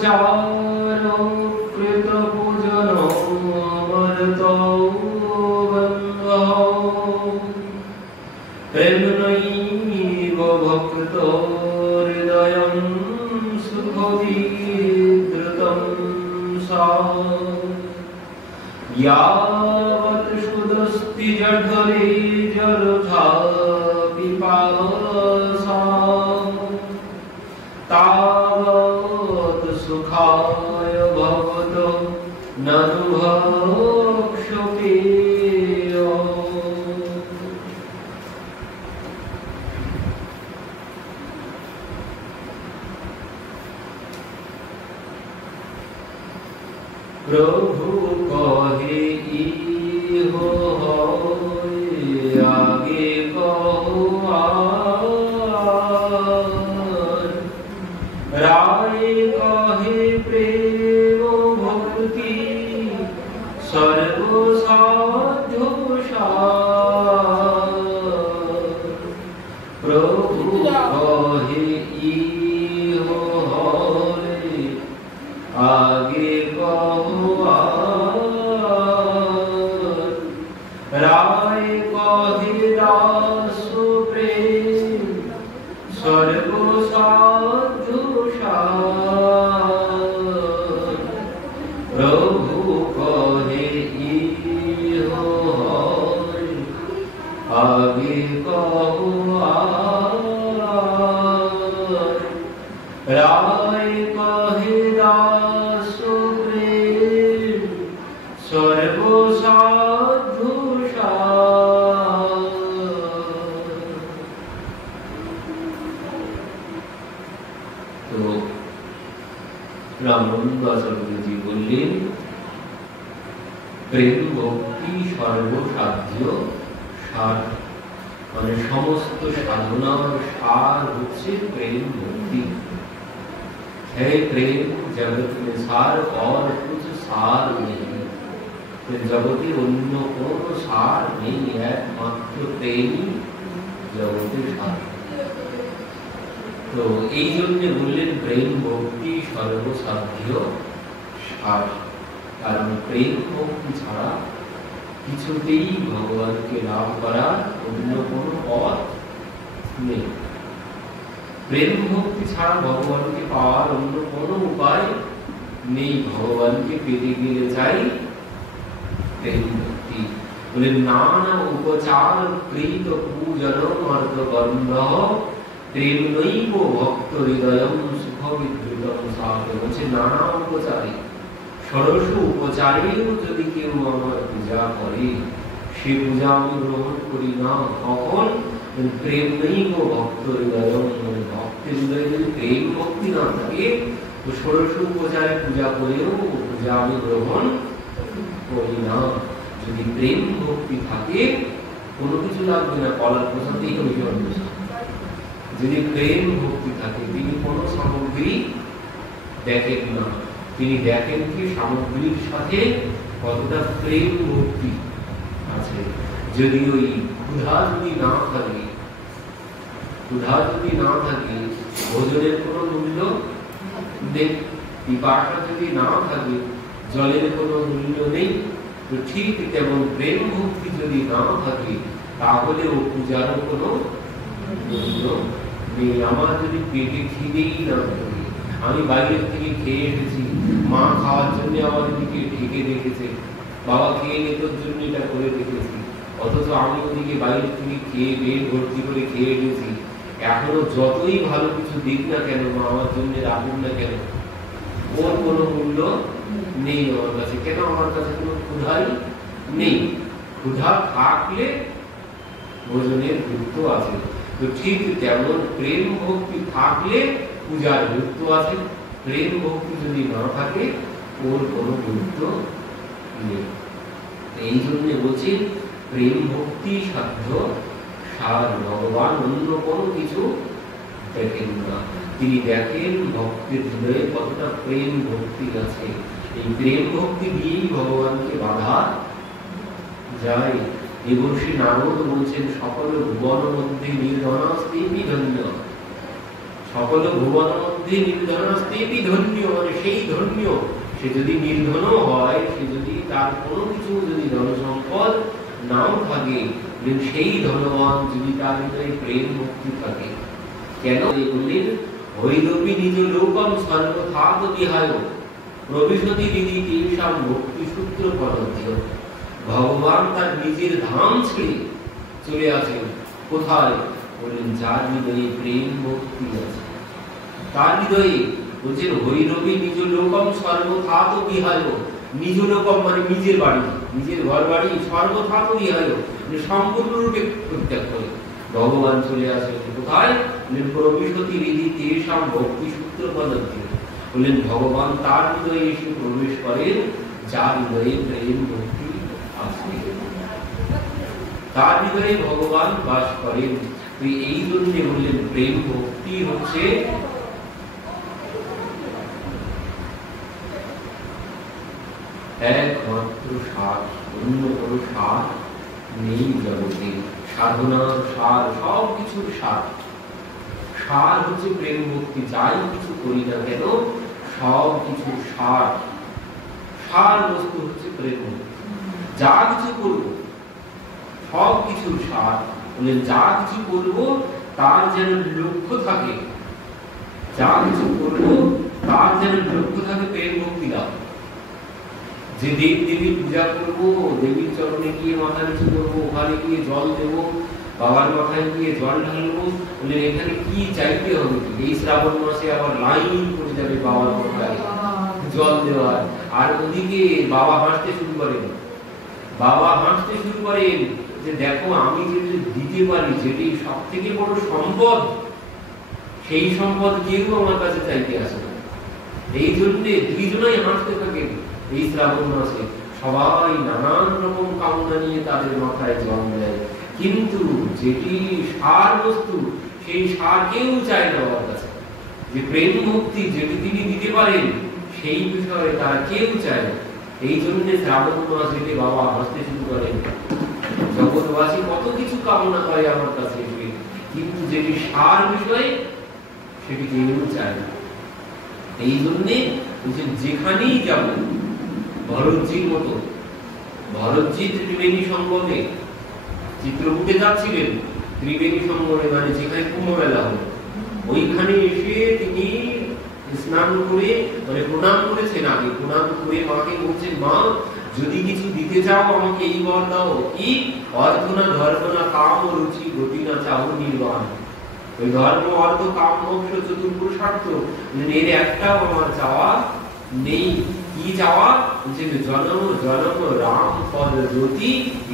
उपचार कृत पूजन मरतो बन्धो प्रेम्णैव भक्तो हृदयं सुखविधृतं सा यावत् सुदस्ति जठरे जलधा पिपासा तावत् सुखाय भवतो ननु भक्षपेय। प्रभु कहे इहो आगे कहो राय कहे प्रेम भक्ति सर्वसाध्य प्रभु कहे इहो आगे राय कहे दास प्रेम सर्वसाधु प्रभु कहे इहो आगे कहो राय कहे दास प्रेम सर्वसाधु तो রামানন্দাচার্য জি বললেন প্রেম ভক্তি সর্বসাধ্য সার, মানে সমস্ত সাধনার সার হচ্ছে প্রেম ভক্তি। है प्रेम जगत में सार और कुछ सार नहीं, जगते অন্য কোন সার নেই, একমাত্র প্রেমই জগতের সার। তো এই জন্য বললেন প্রেম ভক্তি সর্বসাধ্য সার, কারণ প্রেম ভক্তি ছাড়া কিছুতেই ভগবানকে লাভ করার অন্য কোনো পথ নেই। প্রেম ভক্তি ছাড়া ভগবানকে পাওয়ার অন্য কোনো উপায় নেই। ভগবানকে পেতে গেলে চাই প্রেম ভক্তি। বলে নানা উপচার কৃত পূজন অর্থ গন্ধ প্রেমৈব ভক্ত হৃদয়ম সুখ বিধৃতম সাধ। বলছে নানা উপচারে, ষোড়শ উপচারেও যদি কেউ আমার পূজা করে, সে পূজা আমি গ্রহণ করি না। কখন? প্রেমৈব ভক্ত হৃদয়ম, ভক্তের হৃদয়ে যদি প্রেম ভক্তি না থাকে, তো ষোড়শ উপচারে পূজা করেও পূজা আমি গ্রহণ করি না। যদি প্রেম ভক্তি থাকে কোনো কিছু লাগবে না, কলার প্রসাদেই হইবে অনুষ্ঠান। যদি প্রেম ভক্তি থাকে তিনি কোনো সামগ্রী দেখেন না, তিনি দেখেন কি সামগ্রীর সাথে কতটা প্রেম ভক্তি আছে। যদি ওই ক্ষুধা যদি না থাকে, ক্ষুধা যদি না থাকে ভোজনের কোনো মূল্য নেই, পিপাসা যদি না থাকে জলের কোনো মূল্য নেই। তো ঠিক তেমন প্রেম ভক্তি যদি না থাকে তাহলে ও পূজারও কোনো মূল্য নেই। আমার যদি পেটে খিদেই না থাকে, আমি বাইরের থেকে খেয়ে এসেছি, মা খাওয়ার জন্য আমার দিকে ঢেকে রেখেছে, বাবা খেয়ে নে তোর জন্য এটা করে রেখেছি, অথচ আমি ওদিকে বাইরে থেকে খেয়ে পেট ভর্তি করে খেয়ে গেছি। এখনো যতই ভালো কিছু দিক না কেন, মা আমার জন্য রাখুন না কেন, ওর কোনো মূল্য নেই আমার কাছে। কেন? আমার কাছে কোনো ক্ষুধাই নেই। ক্ষুধা থাকলে ভোজনের গুরুত্ব আছে। তো ঠিক তেমন প্রেম ভক্তি থাকলে পূজার গুরুত্ব আছে। প্রেম ভক্তি যদি না থাকে ওর কোনো গুরুত্ব নেই। এই জন্য বলছি প্রেম ভক্তি সাধ্য সার। ভগবান অন্য কোনো কিছু দেখেন না, তিনি দেখেন ভক্তের হৃদয়ে কতটা প্রেম ভক্তি আছে। এই প্রেম ভক্তি দিয়েই ভগবানকে বাধা যায়। দেবর্ষি নারদ বলছেন সকল ভুবন মধ্যে নির্জনাস্তি ধন্য। সকল ভুবন মধ্যে যে নির্ধনাস্তেপি ধন্য, মানে সেই ধন্য, সে যদি নির্ধনও হয়, সে যদি তার কোনো কিছু যদি ধন সম্পদ নাও থাকে, সেই ধনবান যদি তার ভিতরে প্রেম ভক্তি থাকে, কেন বললেন হৈরবি নিজ লোকম সর্বথাত বিহায় প্রবিশতি বিধি তেষাং ভক্তি সূত্র পরধ্য। ভগবান তার নিজের ধাম ছেড়ে চলে আসেন কোথায়? বললেন যার হৃদয়ে প্রেম ভক্তি আছে, তার হৃদয়ে বলছেন হৈরবি নিজ লোকম সর্বথাত বিহায়, নিজ লোকম মানে নিজের বাড়ি, নিজের ঘর বাড়ি, সর্বথাত বিহায় সম্পূর্ণরূপে পরিত্যাগ করে ভগবান চলে আসেন কোথায়? প্রবিশতি বিধি তেষাং ভক্তি সূত্র পরধ্য। বললেন ভগবান তার হৃদয়ে এসে প্রবেশ করেন যার হৃদয়ে প্রেম ভক্তি আছে, তার হৃদয়ে ভগবান বাস করেন। এই জন্য বললেন প্রেম ভক্তি হচ্ছে একমাত্র সার, অন্য কোনো সার নেই জগতে। সাধনার সার, সব কিছুর সার, সার হচ্ছে প্রেম ভক্তি। যাই কিছু করি না কেন সব কিছুর সার, সার বস্তু হচ্ছে প্রেম ভক্তি। যা কিছু করব সব কিছুর সার, বলে যা কিছু করব তার যেন লক্ষ্য থাকে, যা কিছু করব তার যেন লক্ষ্য থাকে প্রেম ভক্তি লাভ। যে দেব দেবীর পূজা করবো, দেবীর চরণে গিয়ে মাথা নিচু করবো, ওখানে গিয়ে জল দেবো, বাবার মাথায় গিয়ে জল ঢালবো, বলে এখানে কি চাইতে হবে? এই শ্রাবণ মাসে আবার লাইন করে যাবে বাবার মাথায় জল দেওয়ার, আর ওদিকে বাবা হাসতে শুরু করেন, বাবা হাসতে শুরু করেন যে দেখো আমি যেটি দিতে পারি, যেটি সব থেকে বড় সম্পদ, সেই সম্পদ কেউ আমার কাছে চাইতে আসে না। এই জন্য দুইজনাই হাসতে থাকেন এই শ্রাবণ মাসে, সবাই নানান রকম কামনা নিয়ে তাদের মাথায় জল দেয়, কিন্তু যেটি সার বস্তু সেই সার কেউ চায় না আমার কাছে। যে প্রেম ভক্তি যেটি তিনি দিতে পারেন সেই বিষয়ে তারা কেউ চায় না। এই জন্য শ্রাবণ মাস যেতে বাবা হাসতে শুরু করেন, জগৎবাসী কত কিছু কামনা করে আমার কাছে, কিন্তু যেটি সার বিষয় সেটি কেউ চায় না। এই জন্যে যেখানেই যাব, ভরতজির মতো, ভরতজি ত্রিবেণী সঙ্গমে চিত্রকূটে যাচ্ছিলেন, ত্রিবেণী সঙ্গমে মানে যেখানে কুম্ভ মেলা হলো, ওইখানে এসে তিনি স্নান করে মানে প্রণাম করেছেন। আগে প্রণাম করে মাকে বলছেন, মা যদি কিছু দিতে চাও আমাকে এই বর দাও, কি অর্থ না ধর্ম না কাম ও রুচি গতি না চাও নির্বাণ। ওই ধর্ম অর্থ কাম মোক্ষ চতুর্পুরুষার্থ এর একটাও আমার চাওয়া নেই। কি চাওয়া? যে জনম জনম রাম পদ জ্যোতি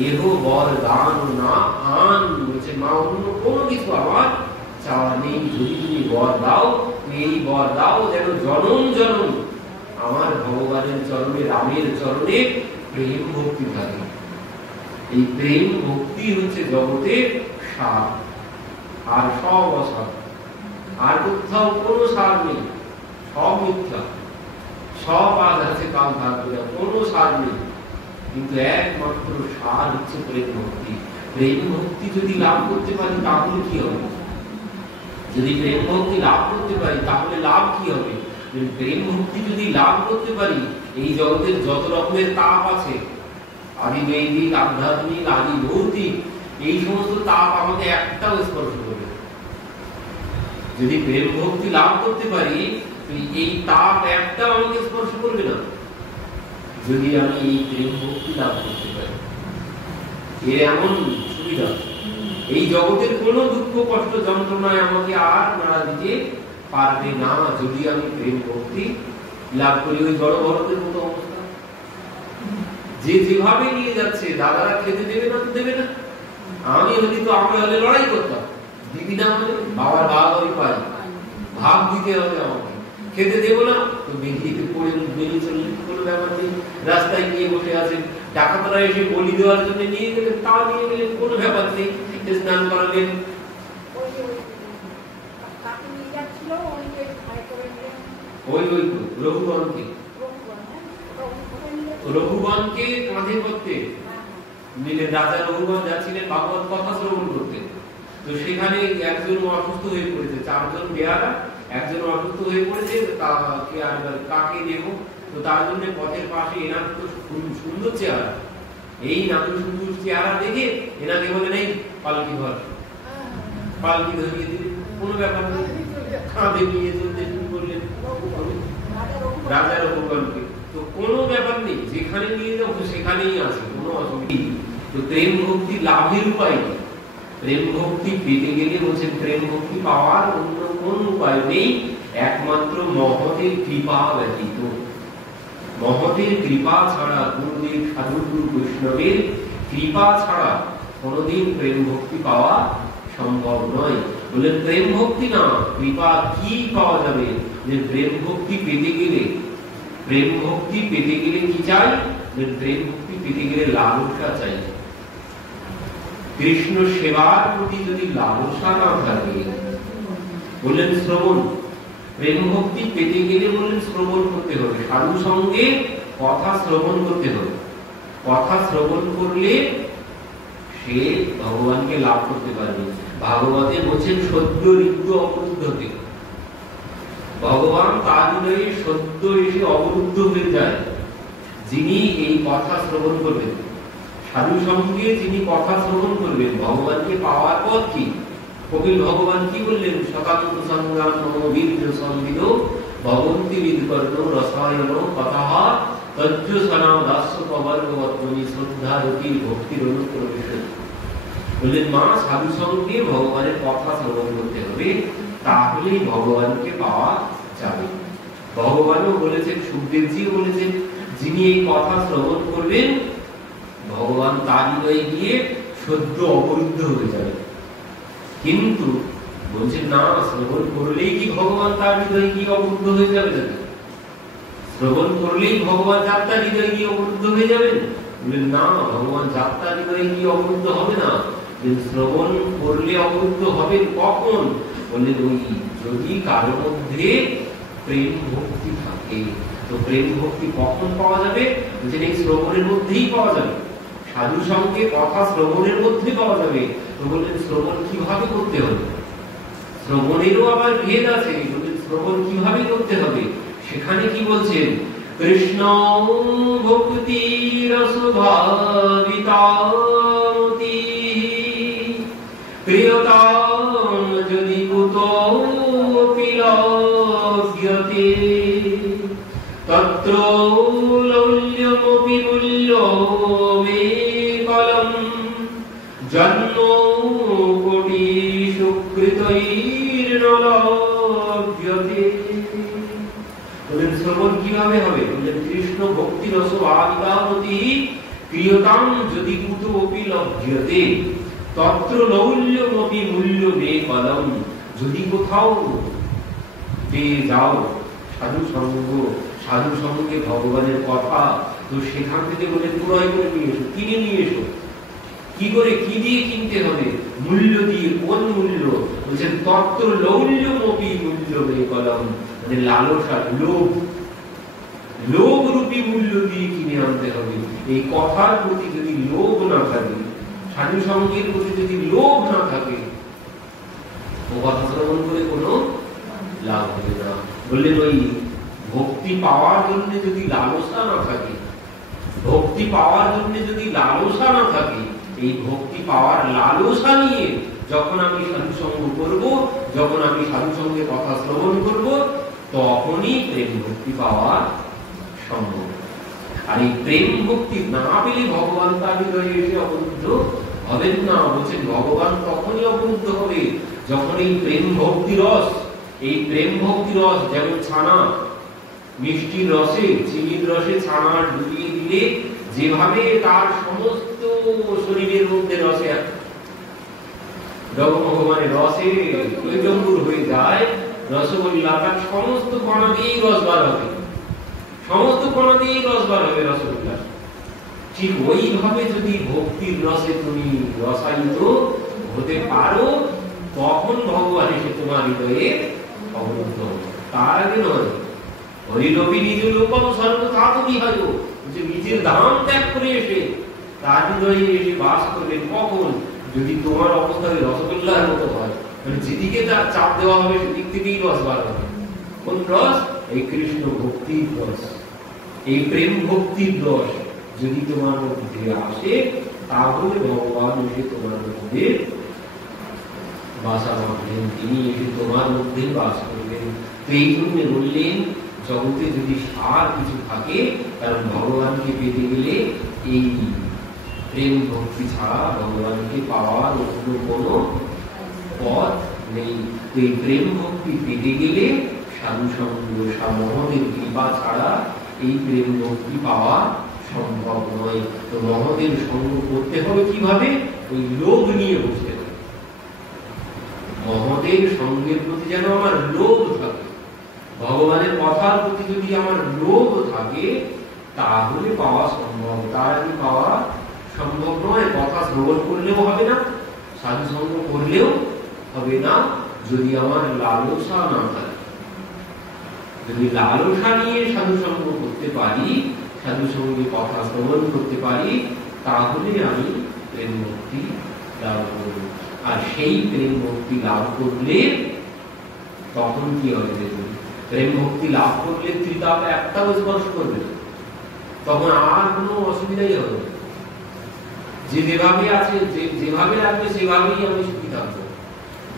এহ বর দান না আন। বলছে মা অন্য কোনো কিছু আমার চাওয়া নেই, যদি তুমি বর দাও, এই বর দাও যেন জনম জনম আমার ভগবানের চরণে, রামের চরণে প্রেম ভক্তি থাকে। এই প্রেম ভক্তি হচ্ছে জগতের সার, আর সব অসার, আর কোথাও কোনো সার নেই, সব মিথ্যা, সব আজ আছে কাল থাকবে না, কোনো সার নেই। কিন্তু একমাত্র সার হচ্ছে প্রেম ভক্তি। প্রেম ভক্তি যদি লাভ করতে পারি তাহলে কি হবে? যদি প্রেম ভক্তি লাভ করতে পারি তাহলে লাভ কি হবে? প্রেম ভক্তি যদি লাভ করতে পারি, এই জগতের যত রকমের তাপ আছে, আদি বৈদিক, আধ্যাত্মিক, আদি ভৌতিক, এই সমস্ত তাপ আমাকে একটাও স্পর্শ করবে। যদি প্রেম ভক্তি লাভ করতে পারি, এই তাপ একটাও আমাকে স্পর্শ করবে না। যদি আমি এই প্রেম ভক্তি লাভ করতে পারি, এর এমন সুবিধা, এই জগতের কোনো দুঃখ কষ্ট যন্ত্রণায় আমাকে আর নাড়া দিতে পারবে না যদি আমি প্রেম ভক্তি লাভ করি। ওই বড় ভরতের মতো অবস্থা, যে যেভাবে নিয়ে যাচ্ছে, দাদারা খেতে দেবে না তো দেবে না, আমি হলে তো আমরা হলে লড়াই করতাম, দিদি না হলে বাবার ভাগ আমি পাই, ভাগ দিতে হবে আমাকে, খেতে দেবো না তো বেরিয়ে পড়ে বেরিয়ে চললে কোনো ব্যাপার নেই। রাস্তায় গিয়ে বসে আছেন, ডাকাতরা এসে বলি দেওয়ার জন্য নিয়ে গেলেন, তা নিয়ে গেলেন, কোনো ব্যাপার নেই, স্নান করালেন। রঘুগণকে কাঁধে করতে নিলেন, রাজা রঘুগণ যাচ্ছিলেন ভাগবত কথা শ্রবণ করতে। তো সেখানে একজন অসুস্থ হয়ে পড়েছে, 4 জন বেয়ারা একজন অসুস্থ হয়ে পড়েছে, তাকে আর কাকে দেব, তো তার জন্য পথের পাশে এনার তো সুন্দর চেহারা, এই নাতু সুন্দর চেহারা দেখে এনাকে বলে নেই পালকি ধর, পালকি ধরিয়ে দিলে কোনো ব্যাপার নেই, কাঁধে নিয়ে চলতে শুরু করলেন রাজার অপমানকে, তো কোনো ব্যাপার নেই, যেখানে নিয়ে যাবো সেখানেই আছে, কোনো অসুবিধা। তো প্রেম ভক্তি লাভের উপায়, প্রেম ভক্তি পেতে গেলে বলছেন প্রেম ভক্তি পাওয়ার অন্য কোন উপায় নেই, একমাত্র মহতের কৃপা ব্যতীত। মহতের কৃপা ছাড়া, গুরুদেব সাধুগুরু বৈষ্ণবের কৃপা ছাড়া কোনদিন প্রেম ভক্তি পাওয়া সম্ভব নয়। বলে প্রেম ভক্তি না, কৃপা কি পাওয়া যাবে? যে প্রেম ভক্তি পেতে গেলে, প্রেম ভক্তি পেতে গেলে কি চাই? যে প্রেম ভক্তি পেতে গেলে লালসা চাই। কৃষ্ণ সেবার প্রতি যদি লালসা না থাকে, বললেন শ্রবণ, প্রেম ভক্তি পেতে গেলে বললেন শ্রবণ করতে হবে, সাধু সঙ্গে কথা শ্রবণ করতে হবে। কথা শ্রবণ করলে সে ভগবানকে লাভ করতে পারবে। ভাগবতে বলছেন সদ্য ঋদ্ধ অবরুদ্ধতে, ভগবান তার হৃদয়ে সদ্য এসে অবরুদ্ধ হয়ে যায় যিনি এই কথা শ্রবণ করবেন। সাধু সঙ্গে যিনি কথা শ্রবণ করবেন, ভগবানকে পাওয়ার পথ কি? কপিল ভগবান কি বললেন? শতান্ত সংগ্রাম বীর্য সংবিদ ভগবন্তী বিদকর্ণ রসায়ন কথাহ তজ্জ সনা দাস্য পবর্গবত্মনি শ্রদ্ধা রতি ভক্তির অনুপ্রবেশ। বললেন মা, সাধু সঙ্গে ভগবানের কথা শ্রবণ করতে হবে, তাহলেই ভগবানকে পাওয়া যাবে। ভগবানও বলেছেন, সুখদেবজিও বলেছেন, যিনি এই কথা শ্রবণ করবেন ভগবান তার হৃদয়ে গিয়ে সদ্য অবরুদ্ধ হয়ে যাবে। কিন্তু বলছেন না, শ্রবণ করলেই কি ভগবান তার হৃদয়ে গিয়ে অবরুদ্ধ হয়ে যাবে? শ্রবণ করলেই ভগবান যাত্রা হৃদয়ে গিয়ে অবরুদ্ধ হয়ে যাবেন? বললেন না, ভগবান যাত্রা হৃদয়ে গিয়ে অবরুদ্ধ হবে না। শ্রবণ করলে অবরুদ্ধ হবেন কখন? বললেন ওই যদি কারো মধ্যে প্রেম ভক্তি থাকে। তো প্রেম ভক্তি কখন পাওয়া যাবে? বলছেন এই শ্রবণের মধ্যেই পাওয়া যাবে, সাধু সঙ্গে কথা শ্রবণের মধ্যে পাওয়া যাবে। তো বললেন শ্রবণ কিভাবে করতে হবে? শ্রবণেরও আবার ভেদ আছে। শ্রবণ কিভাবে করতে হবে সেখানে কি বলছেন? কৃষ্ণ ভক্তি রসভাবিতামতি প্রিয়তাম যদি কুতোপি লভ্যতে তত্র লৌল্যমপি মূল্যমেকলম জন্ম কোটি সুকৃতৈর্ন লভ্যতে। বলেন শ্রবণ কিভাবে হবে? বলেন কৃষ্ণ ভক্তি রস আবিদামতি প্রিয়তাম যদি কুতোপি লভ্যতে তত্র লৌল্যমপি মূল্যমেকলম। যদি কোথাও পেয়ে যাও সাধু সঙ্গ, সাধু সঙ্গে ভগবানের কথা, তো সেখান থেকে বলে ক্রয় করে নিয়ে এসো, কিনে নিয়ে এসো। কি করে, কি দিয়ে কিনতে হবে? মূল্য দিয়ে। কোন মূল্য? বলছেন তত্ত্ব লৌল্যমপি মূল্যমেকলম, মানে লালসা, লোভ, লোভ রূপী মূল্য দিয়ে কিনে আনতে হবে। এই কথার প্রতি যদি লোভ না থাকে, সাধু সঙ্গের প্রতি যদি লোভ না থাকে, ও কথা শ্রবণ করে কোনো লাভ হবে না। বললেন ওই ভক্তি পাওয়ার জন্য যদি লালসা না থাকে, ভক্তি পাওয়ার জন্য যদি লালসা না থাকে, এই ভক্তি পাওয়ার লালসা নিয়ে যখন আমি সাধু সঙ্গ করব, যখন আমি সাধু সঙ্গে কথা শ্রবণ করব, তখনই প্রেম ভক্তি পাওয়া সম্ভব। আর এই প্রেম ভক্তি না পেলে ভগবান তার হৃদয়ে এসে অবরুদ্ধ হবেন না। বলছেন ভগবান তখনই অবরুদ্ধ হবে যখন এই প্রেম ভক্তি রস, এই প্রেম ভক্তি রস যেমন ছানা মিষ্টির রসে, চিনির রসে ছানা ডুবিয়ে দিলে যেভাবে তার সমস্ত শরীরের মধ্যে রসে ভগবানের রসে কৈজম্বুর হয়ে যায়, রসগোল্লা তার সমস্ত কণা দিয়েই রস বার হবে, সমস্ত কণা দিয়েই রস বার হবে রসগোল্লা। ঠিক ওইভাবে যদি ভক্তির রসে তুমি রসায়িত হতে পারো, তখন ভগবান এসে তোমার হৃদয়ে অবরুদ্ধ হবে। তার আগে নয়। হরিলোভী নিজ লোকম সর্বথা তুমি হয়, যে নিজের ধাম ত্যাগ করে এসে তার হৃদয়ে এসে বাস করবেন। কখন? যদি তোমার অবস্থা রসগোল্লার মতো হয়, মানে যেদিকে তার চাপ দেওয়া হবে সেদিক থেকেই রস বার হবে। কোন রস? এই কৃষ্ণ ভক্তির রস, এই প্রেম ভক্তির রস যদি তোমার মধ্যে আসে, তাহলে ভগবান এসে তোমার মধ্যে বাসা বাঁধলেন, তিনি এসে তোমার মধ্যে বাস করবেন। তো এই জন্য বললেন, জগতে যদি সার কিছু থাকে, কারণ ভগবানকে পেতে গেলে এই প্রেম ভক্তি ছাড়া ভগবানকে পাওয়ার অন্য কোনো পথ নেই। তো এই প্রেম ভক্তি পেতে গেলে সাধু সঙ্গ, মহতের কৃপা ছাড়া এই প্রেম ভক্তি পাওয়া সম্ভব নয়। তো মহতের সঙ্গ করতে হবে কিভাবে? ওই লোভ নিয়ে বসতে হবে। মহতের সঙ্গের প্রতি যেন আমার লোভ থাকে, ভগবানের কথার প্রতি যদি আমার লোভ থাকে, তাহলে পাওয়া সম্ভব। তার আগে পাওয়া সম্ভব নয়। কথা শ্রবণ করলেও হবে না, সাধু সঙ্গ করলেও হবে না, যদি আমার লালসা না থাকে। যদি লালসা নিয়ে সাধু সঙ্গ করতে পারি, সাধু সঙ্গে কথা শ্রবণ করতে পারি, তাহলে আমি প্রেম মুক্তি লাভ করব। আর সেই প্রেম মুক্তি লাভ করলে তখন কি হবে দেখুন, প্রেম মুক্তি লাভ করলে ত্রিতাপ একটাও স্পর্শ করবে না, তখন আর কোনো অসুবিধাই হবে না। যে যেভাবে আছে, যেভাবে লাগবে সেভাবেই আমি সুখী থাকবো।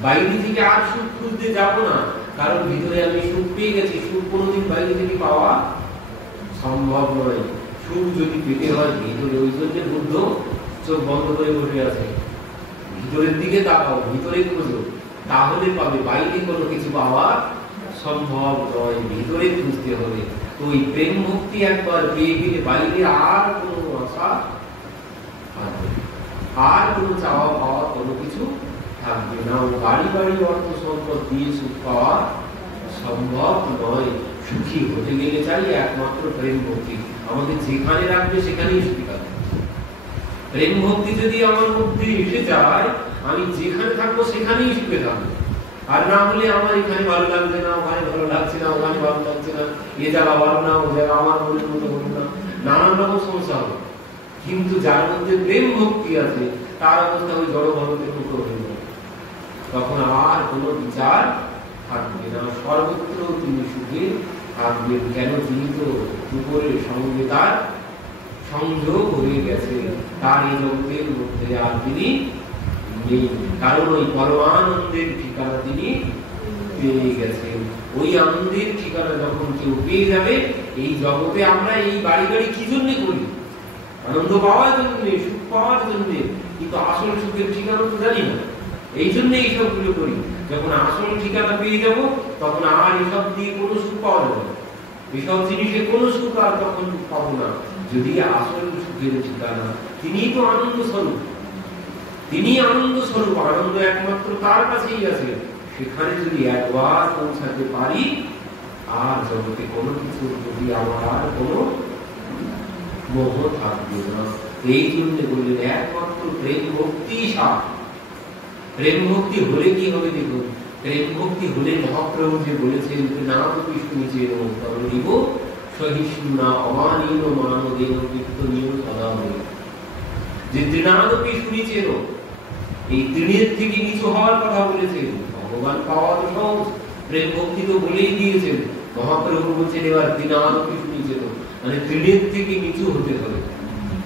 বাইরে থেকে আর সুখ খুঁজতে যাবো না, কারণ ভিতরে আমি সুখ পেয়ে গেছি। সুখ কোনোদিন বাইরে থেকে পাওয়া সম্ভব নয়। সুখ যদি পেতে হয় ভিতরে, ওই জন্য বুদ্ধ চোখ বন্ধ করে বসে আছে। ভিতরের দিকে তাকাও, ভিতরে খোঁজো, তাহলে পাবে। বাইরে কোনো কিছু পাওয়া সম্ভব নয়, ভিতরে খুঁজতে হবে। তো ওই প্রেম মুক্তি একবার পেয়ে গেলে বাইরে আর কোনো আশা থাকবে, আর কোনো চাওয়া পাওয়া কোনো কিছু থাকবে না। বাড়ি বাড়ি অর্থ সম্পদ দিয়ে সুখ পাওয়া সম্ভব নয়। সুখী হতে গেলে চাই একমাত্র প্রেম ভক্তি। আমাদের যেখানে রাখবে সেখানেই সুখী থাকবে। প্রেম ভক্তি যদি আমার মধ্যে এসে যায়, আমি যেখানে থাকবো সেখানেই সুখে থাকবো। আর না হলে আমার এখানে ভালো লাগছে না, ওখানে ভালো লাগছে না, ওখানে ভালো লাগছে না, এ জায়গা ভালো না, ও জায়গা আমার মনের মতো হলো না, নানান রকম সমস্যা হবে। কিন্তু যার মধ্যে প্রেম ভক্তি আছে, তার অবস্থা ওই জড় ভগতের মতো হয়ে যাবে। তখন আর কোনো বিচার থাকবে না, সর্বত্র তিনি সুখে থাকবেন। কেন? তিনি তো উপরের সঙ্গে তার সংযোগ হয়ে গেছে, তার এই জগতের মধ্যে আর তিনি নেই। কারণ ওই পরমানন্দের ঠিকানা তিনি পেয়ে গেছেন। ওই আনন্দের ঠিকানা যখন কেউ পেয়ে যাবে, এই জগতে আমরা এই বাড়ি বাড়ি কি জন্য করি? আনন্দ পাওয়ার জন্য, সুখ পাওয়ার জন্য। কিন্তু আসল সুখের ঠিকানা তো জানি না, এই জন্য এইসবগুলো করি। যখন আসল ঠিকানা পেয়ে যাব, তখন আর এসব দিয়ে কোনো সুখ পাওয়া যাবে না, এসব জিনিসে কোনো সুখ আর তখন পাবো না। যদি আসল সুখের ঠিকানা, তিনি তো আনন্দ স্বরূপ, তিনি আনন্দ স্বরূপ, আনন্দ একমাত্র তার কাছেই আছে। সেখানে যদি একবার পৌঁছাতে পারি, আর জগতে কোনো কিছুর প্রতি আমার আর কোনো মোহ থাকবে না। এই জন্য বললেন একমাত্র প্রেম ভক্তি সার। প্রেম ভক্তি হলে কি হবে দেখুন, প্রেম ভক্তি হলে মহাপ্রভু যে বলেছেন, না তো কৃষ্ণ নিজে নিব সহিষ্ণু না অমানীন মানদেন কীর্তনীয় সদা হয়ে, যে তৃণাদপি শুনিছেন, এই তৃণের থেকে নিচু হওয়ার কথা বলেছেন। ভগবান পাওয়া তো সহজ, প্রেম ভক্তি তো বলেই দিয়েছেন। মহাপ্রভু বলছেন এবার তৃণাদপি শুনিছেন, মানে তৃণের থেকে নিচু হতে হবে,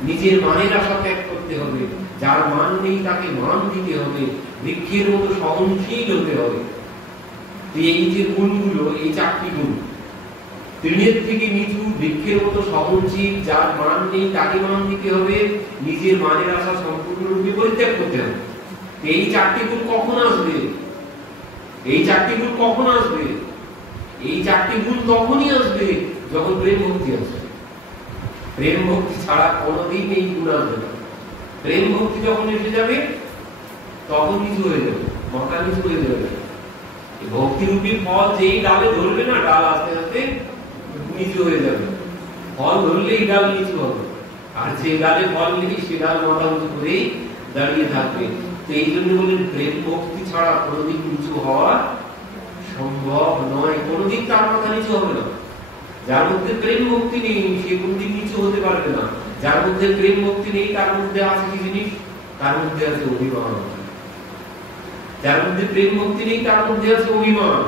নিজের মানের আশা ত্যাগ করতে হবে, যার মান নেই তাকে মান দিতে হবে, বৃক্ষের মতো সহনশীল হতে হবে। এই যে গুণগুলো, এই চারটি গুণ, তৃণের থেকে নিচু, বৃক্ষের মতো সহনশীল, যার মান নেই তাকে মান দিতে হবে, নিজের মানের আশা সম্পূর্ণরূপে পরিত্যাগ করতে হবে। এই চারটি গুণ কখন আসবে? এই চারটি গুণ কখন আসবে? এই চারটি গুণ তখনই আসবে যখন প্রেম ভক্তি আসবে। প্রেম ভক্তি ছাড়া কোনোদিন এই গুণ আসবে না। প্রেম ভক্তি যখন এসে যাবে, তখন কিছু হয়ে যাবে, মাথা কিছু হয়ে যাবে। ভক্তিরূপী ফল যেই ডালে ধরবে না, ডাল আস্তে আস্তে নিচু হয়ে যাবে। ফল ধরলেই ডাল নিচু হবে, আর যে ডালে ফল নেই সে ডাল মাথা উঁচু করেই দাঁড়িয়ে থাকবে। তো এই জন্য বলেন প্রেম ভক্তি ছাড়া কোনোদিন নিচু হওয়া সম্ভব নয়, কোনোদিন তার মাথা নিচু হবে না। যার মধ্যে প্রেম ভক্তি নেই সে কোনদিন নিচু হতে পারবে না। যার মধ্যে প্রেম ভক্তি নেই তার মধ্যে আছে কি জিনিস? তার মধ্যে আছে অভিমান। যার মধ্যে প্রেম ভক্তি নেই তার মধ্যে আছে অভিমান।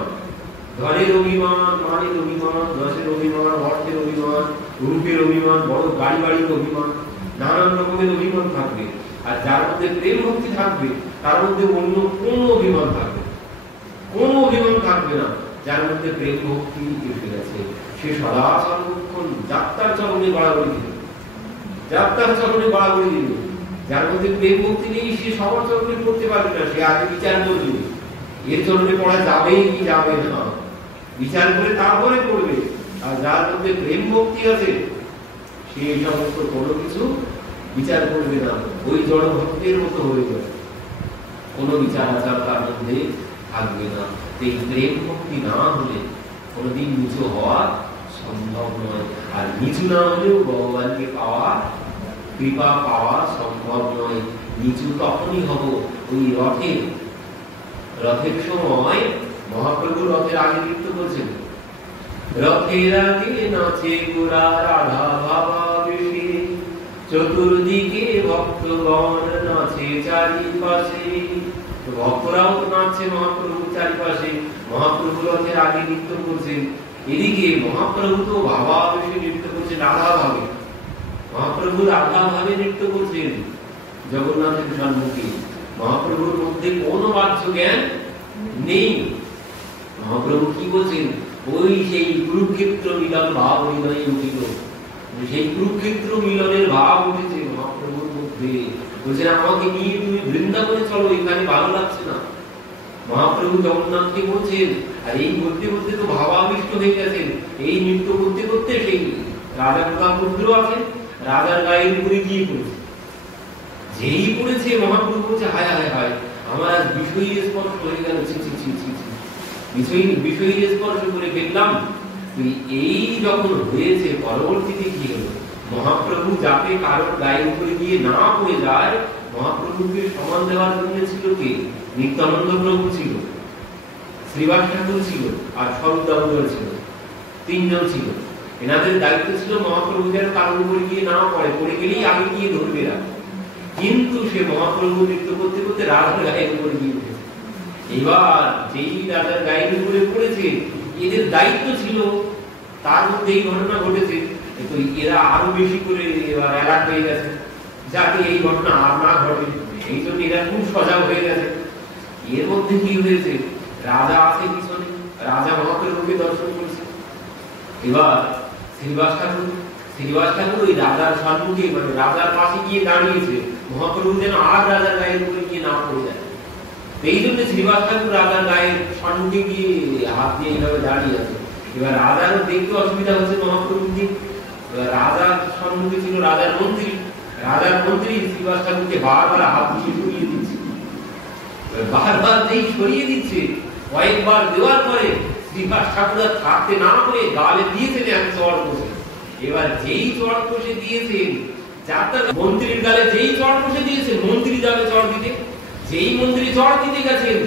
ধনের অভিমান, মানের অভিমান, যশের অভিমান, অর্থের অভিমান, রূপের অভিমান, বড় গাড়ি বাড়ির অভিমান, নানান রকমের অভিমান থাকবে। আর যার মধ্যে প্রেম ভক্তি থাকবে তার মধ্যে অন্য কোনো অভিমান থাকবে, কোনো অভিমান থাকবে না। যার মধ্যে প্রেম ভক্তি এসে গেছে সে সদা সর্বক্ষণ যাত্রার চরণে বাড়াবাড়ি দিবে, যাত্রার চরণে বাড়াবাড়ি দিবে। যার মধ্যে প্রেম ভক্তি নেই সে সবার চরণে পড়তে পারবে না, সে আগে বিচার করবে এর চরণে পড়া যাবে কি যাবে না, বিচার করে তারপরে পড়বে। আর যার মধ্যে প্রেম ভক্তি আছে সে এই সমস্ত কোনো কিছু বিচার করবে না, ওই জড় ভক্তের মতো হয়ে যাবে, কোনো বিচার আচার তার মধ্যে থাকবে না। এই প্রেম ভক্তি না হলে কোনোদিন নিচু হওয়া সম্ভব নয়। আর নিচু না হলেও ভগবানকে পাওয়া, কৃপা পাওয়া সম্ভব নয়। নিচু তখনই হব ওই রথের সময় মহাপ্রভু রথের আগে নৃত্য করছেন। রথের আগে নাচে গোরা রাধা ভাবাবেশে, চতুর্দিকে ভক্তগণ নাচে চারিপাশে। ভক্তরাও তো নাচছে মহাপ্রভুর চারিপাশে, মহাপ্রভু রথের আগে নৃত্য করছেন। এদিকে মহাপ্রভু তো ভাবাবেশে নৃত্য করছেন, রাধা ভাবে। মহাপ্রভু রাধা ভাবে নৃত্য করছেন জগন্নাথের সম্মুখে। মহাপ্রভুর মধ্যে কোনো বাহ্য জ্ঞান নেই। মহাপ্রভু কি বলছেন? ওই সেই কুরুক্ষেত্র মিলন ভাব হৃদয়ে উঠিল, সেই কুরুক্ষেত্র মিলনের ভাব উঠেছে মহাপ্রভুর মধ্যে। বলছেন আমাকে নিয়ে তুমি বৃন্দাবনে চলো, এখানে ভালো লাগছে না। মহাপ্রভু জগন্নাথকে বলছেন, আর এই বলতে বলতে তো ভাবাবিষ্ট হয়ে গেছেন। এই নৃত্য করতে করতে সেই রাজা পুত্র আছে, রাজার গায়ের উপরে গিয়ে পড়েছে। যেই পড়েছে মহাপ্রভু বলছে হায় হায় হায়, আমার আজ বিষয়ী স্পর্শ হয়ে গেল, বিষয়ী স্পর্শ করে ফেললাম। এই যখন হয়েছে পরবর্তীতে কি হলো? মহাপ্রভু যাতে কারোর গায়ের উপরে গিয়ে না পড়ে যায়, মহাপ্রভুকে সমান দেওয়ার জন্য ছিল কে? নিত্যানন্দ প্রভু ছিল, শ্রীবাস ঠাকুর ছিল, আর স্বরূপ দামোদর ছিল, তিনজন ছিল। এনাদের দায়িত্ব ছিল মহাপ্রভু যেন কারোর উপরে গিয়ে না পড়ে, পড়ে গেলেই আগে গিয়ে ধরবে না। কিন্তু সে মহাপ্রভু নৃত্য করতে করতে রাজার গায়ের উপরে গিয়ে উঠেছে। এবার যেই রাজার গায়ের উপরে পড়েছে, এদের দায়িত্ব ছিল, তার মধ্যে এই ঘটনা ঘটেছে। তো এরা আরো বেশি করে এবার অ্যালার্ট হয়ে গেছে যাতে এই ঘটনা আর না ঘটে। এই জন্য এরা খুব সজাগ হয়ে গেছে। এর মধ্যে কি হয়েছে? রাজা আছে পিছনে, রাজা মহাপ্রভুকে দর্শন করছে। এবার শ্রীবাস ঠাকুর ওই রাজার সম্মুখে, মানে রাজার পাশে গিয়ে দাঁড়িয়েছে, মহাপ্রভু যেন আর রাজার গায়ের উপরে গিয়ে না পড়ে যায়। এই জন্য শ্রীবাস ঠাকুর রাজার গায়ের সম্মুখে গিয়ে হাত দিয়ে এইভাবে দাঁড়িয়ে আছে। এবার রাজারও দেখতে অসুবিধা হচ্ছে মহাপ্রভুকে। এবার রাজার সম্মুখে ছিল রাজার মন্ত্রী শ্রীবাস ঠাকুরকে বারবার হাত দিয়ে সরিয়ে দিচ্ছে। বারবার যেই সরিয়ে দিচ্ছে, কয়েকবার দেওয়ার পরে শ্রীবাস ঠাকুর থাকতে না করে গালে দিয়েছেন এক চড় কষে। এবার যেই চড় কষে দিয়েছেন, মন্ত্রীর গালে যেই চড় কষে দিয়েছেন, মন্ত্রী যাবে চড় দিতে। যেই মন্ত্রী চড় দিতে গেছেন,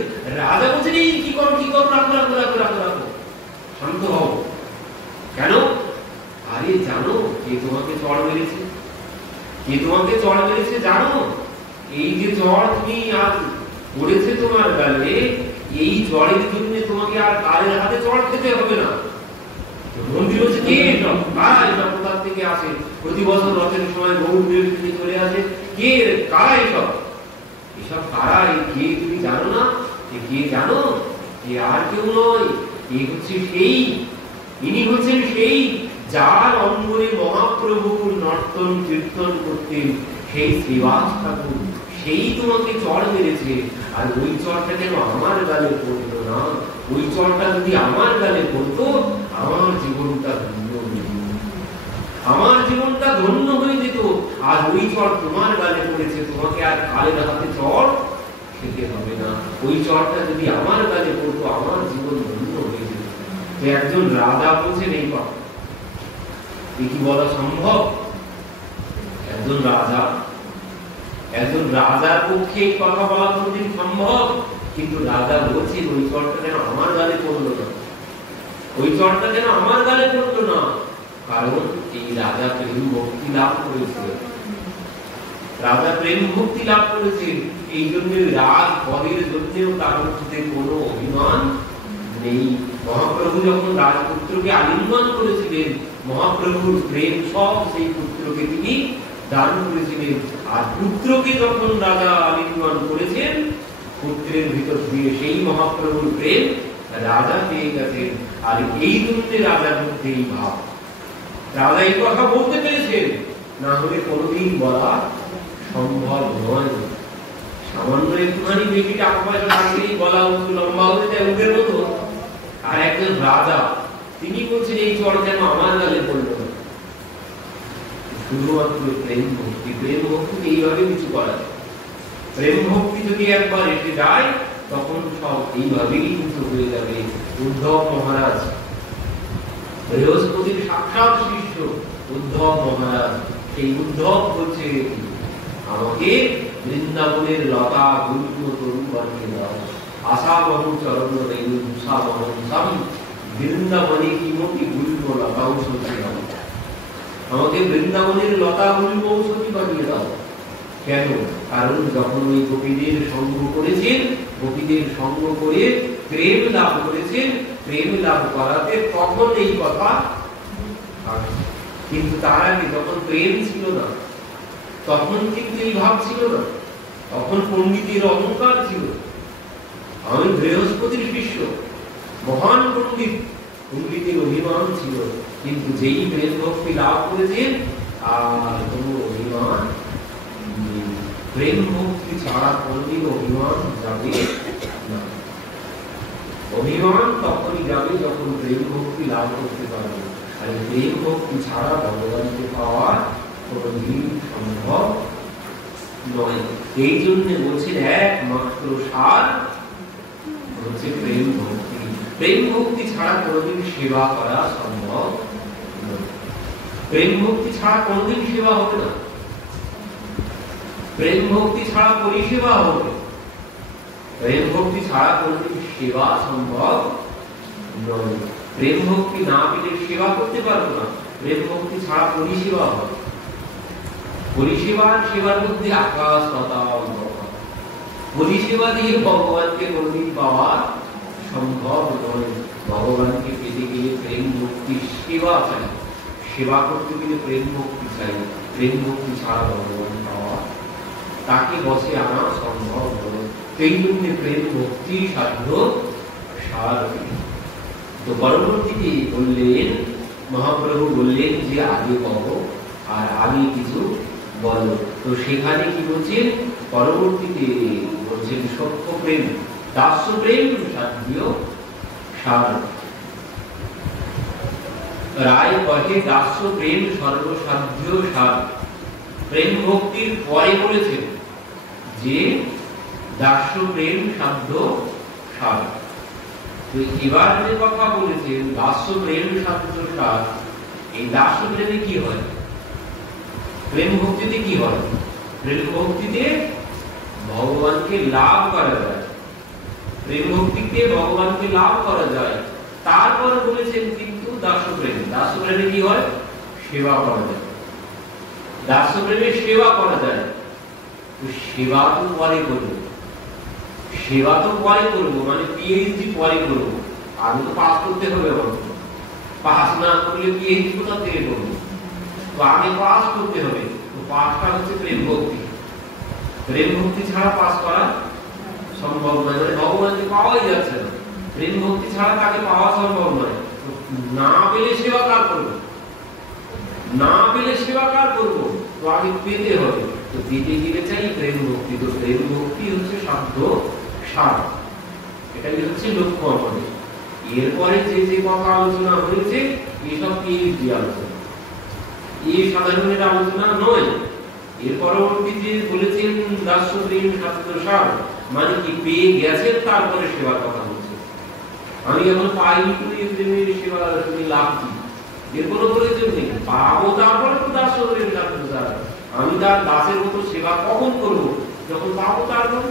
রাজা বলছেন এই কি করো রাখো, শান্ত হও। কেন? আরে জানো কে তোমাকে চড় মেরেছে? কে তোমাকে চড় মেরেছে জানো? এই যে চড় তুমি আজ পড়েছে তোমার গালে, এই চড়ের জন্য তোমাকে আর কারের হাতে চড় খেতে হবে না। মন্ত্রী বলছে কে এটা? কারা এটা কোথা থেকে আসে? প্রতি বছর রথের সময় বহু বৃহস্পতি চলে আসে। কে কারা এসব? এসব কারা? কে তুমি জানো না? কে জানো? কে আর কেউ নয়, এ হচ্ছে ইনি হচ্ছেন সেই যার অঙ্গনে মহাপ্রভু নর্তন কীর্তন করতেন, সেই শ্রীবাস ঠাকুর। সেই তোমাকে চড় মেরেছে। আর ওই চড়টা যেন আমার গালে পড়তো না। ওই চড়টা যদি আমার গালে পড়তো, আমার জীবনটা ধন্য হয়ে যেত, আমার জীবনটা ধন্য হয়ে যেত। আর ওই চড় তোমার গালে পড়েছে, তোমাকে আর কালের হাতে চড় খেতে হবে না। ওই চড়টা যদি আমার গালে পড়তো, আমার জীবন ধন্য হয়ে যেত। একজন রাজা বলছেন এই কথা, এ কি বলা সম্ভব? একজন রাজার পক্ষে এই কথা বলা কোনদিন সম্ভব? কিন্তু রাজা বলছেন ওই চড়টা যেন আমার গালে পড়লো না, ওই চড়টা যেন আমার গালে পড়লো না। কারণ এই রাজা প্রেম ভক্তি লাভ করেছে, রাজা প্রেম ভক্তি লাভ করেছেন। এই জন্য রাজ পদের জন্যও তার মধ্যে কোনো অভিমান নেই। মহাপ্রভু যখন রাজপুত্রকে আলিঙ্গন করেছিলেন, মহাপ্রভুর প্রেম সব সেই পুত্রকে তিনি দান করেছিলেন। আর পুত্রকে যখন রাজা আলিঙ্গন করেছেন, পুত্রের ভিতর দিয়ে সেই মহাপ্রভুর প্রেম রাজা পেয়ে গেছেন। আর এই জন্য রাজার মধ্যে এই ভাব। রাজা এই কথা বলতে পেরেছেন, না হলে কোনোদিন বলা সম্ভব নয়। সামান্য একটুখানি বেশি টাকা পয়সা থাকলেই বলা উঁচু লম্বা হতে যায় উঠের মতো। আর একজন রাজা, তিনি বলছেন এই চড় যেন আমার গালে পড়ল না। শুধুমাত্র প্রেম ভক্তি, প্রেম ভক্তি এইভাবে কিছু করা যায়। প্রেম ভক্তি যদি একবার এসে যায়, তখন সব এইভাবেই কিন্তু হয়ে যাবে। উদ্ধব মহারাজ, বৃহস্পতির সাক্ষাৎ শিষ্য উদ্ধব মহারাজ, সেই উদ্ধব বলছে আমাকে বৃন্দাবনের লতা গুল্ম তরু বানিয়ে দাও। আশা বহু চরণ দেব উষা বহন বৃন্দাবনে কিমপি গুল্ম লতা ঔষধি দাও। আমাকে বৃন্দাবনের লতা গুল্ম ঔষধি বানিয়ে দাও। কেন? কারণ যখন ওই গোপীদের সঙ্গ করেছেন, গোপীদের সঙ্গ করে প্রেম লাভ করেছেন, প্রেম লাভ করাতে তখন এই কথা। কিন্তু তার আগে যখন প্রেম ছিল না, তখন কিন্তু এই ভাব ছিল না। তখন পণ্ডিতের অহংকার ছিল। আমি বৃহস্পতির শিষ্য, মহান পণ্ডিত, পণ্ডিতের অভিমান ছিল। কিন্তু যেই প্রেম ভক্তি লাভ করেছেন, আর কোনো অভিমান, প্রেম ভক্তি ছাড়া কোনদিন অভিমান যাবে না। অভিমান তখনই যাবে যখন প্রেম ভক্তি লাভ করতে পারবে। আর প্রেম ভক্তি ছাড়া ভগবানকে পাওয়া কোনদিন সম্ভব নয়। এই জন্য বলছেন একমাত্র সার হচ্ছে প্রেম ভক্তি। প্রেম ভক্তি ছাড়া কোনদিন সেবা করা সম্ভব নয়। প্রেম ভক্তি ছাড়া কোনদিন সেবা হবে না। প্রেম ভক্তি ছাড়া পরিষেবা হবে। প্রেম ভক্তি ছাড়া কোনদিন সেবা সম্ভব নয়। প্রেম ভক্তি না পেলে সেবা করতে পারবো না। প্রেম ভক্তি ছাড়া পরিষেবা হবে। পরিষেবা আর সেবার মধ্যে আকাশ পাতাল তফাৎ। পরিষেবা দিয়ে ভগবানকে কোনদিন পাওয়া সম্ভব নয়। ভগবানকে পেতে গেলে প্রেম ভক্তি সেবা চাই, সেবা করতে গেলে প্রেম ভক্তি চাই। প্রেম ভক্তি ছাড়া ভগবান পাওয়া, তাকে বসে আনা সম্ভব নয়। সেই জন্য প্রেম ভক্তি সাধ্য সার। তো পরবর্তীতে বললেন, মহাপ্রভু বললেন যে আগে কহো আর আগে কিছু বলো। তো সেখানে কি বলছেন? পরবর্তীতে বলছেন সত্য প্রেম, দাস্য প্রেম সাধ্য সার। রায় কহে দাস্য প্রেম সর্বসাধ্য সার। প্রেম ভক্তির পরে বলেছেন যে দাস্য প্রেম সাধ্য সার। তো এবার যে কথা বলেছেন দাস্য প্রেম সাধ্য সার, এই দাস্য প্রেমে কি হয়? প্রেম ভক্তিতে কি হয়? প্রেম ভক্তিতে ভগবানকে লাভ করা যায়। প্রেম ভক্তিতে ভগবানকে লাভ করা যায়। তারপর বলেছেন কিন্তু দাস্য প্রেম, দাস্য প্রেমে কি হয়? সেবা করা যায়। দাস্য প্রেমে সেবা করা যায়। সেবা তো পরে করবো, সেবা তো পরে করবো, মানে পিএইচডি পরে করবো। আগে তো পাস করতে হবে। পাস না করলে পিএইচডি কোথা থেকে করবো? তো আগে পাস করতে হবে। তো পাসটা হচ্ছে প্রেম ভক্তি। প্রেম ভক্তি ছাড়া পাস করা সম্ভব নয়। মানে ভগবানকে পাওয়াই যাচ্ছে না। প্রেম ভক্তি ছাড়া তাকে পাওয়া সম্ভব নয়। না পেলে সেবা কার করবো? না পেলে সেবা কার করবো? তো আগে পেতে হবে। তো দিতে গেলে চাই প্রেম ভক্তি। তো প্রেম ভক্তি হচ্ছে সাধ্য সার। এটাই হচ্ছে লক্ষ্য আমাদের। এরপরে যে যে কথা আলোচনা হয়েছে এসব পিএইচডি আলোচনা, এই সাধারণের আলোচনা নয়। এর পরবর্তী যে বলেছেন দাস্য প্রেম সাধ্য সার, মানে কি পেয়ে গেছেন তারপরে সেবার কথা বলছে। আমি এখন পাইনি তো এই প্রেমের সেবা লাভ কি? এর কোনো প্রয়োজন নেই। পাবো তারপরে তো দাস্য প্রেম সাধ্য সার। আমি তার দাসের মতো সেবা কখন করবো? যখন পাবো তারপরে।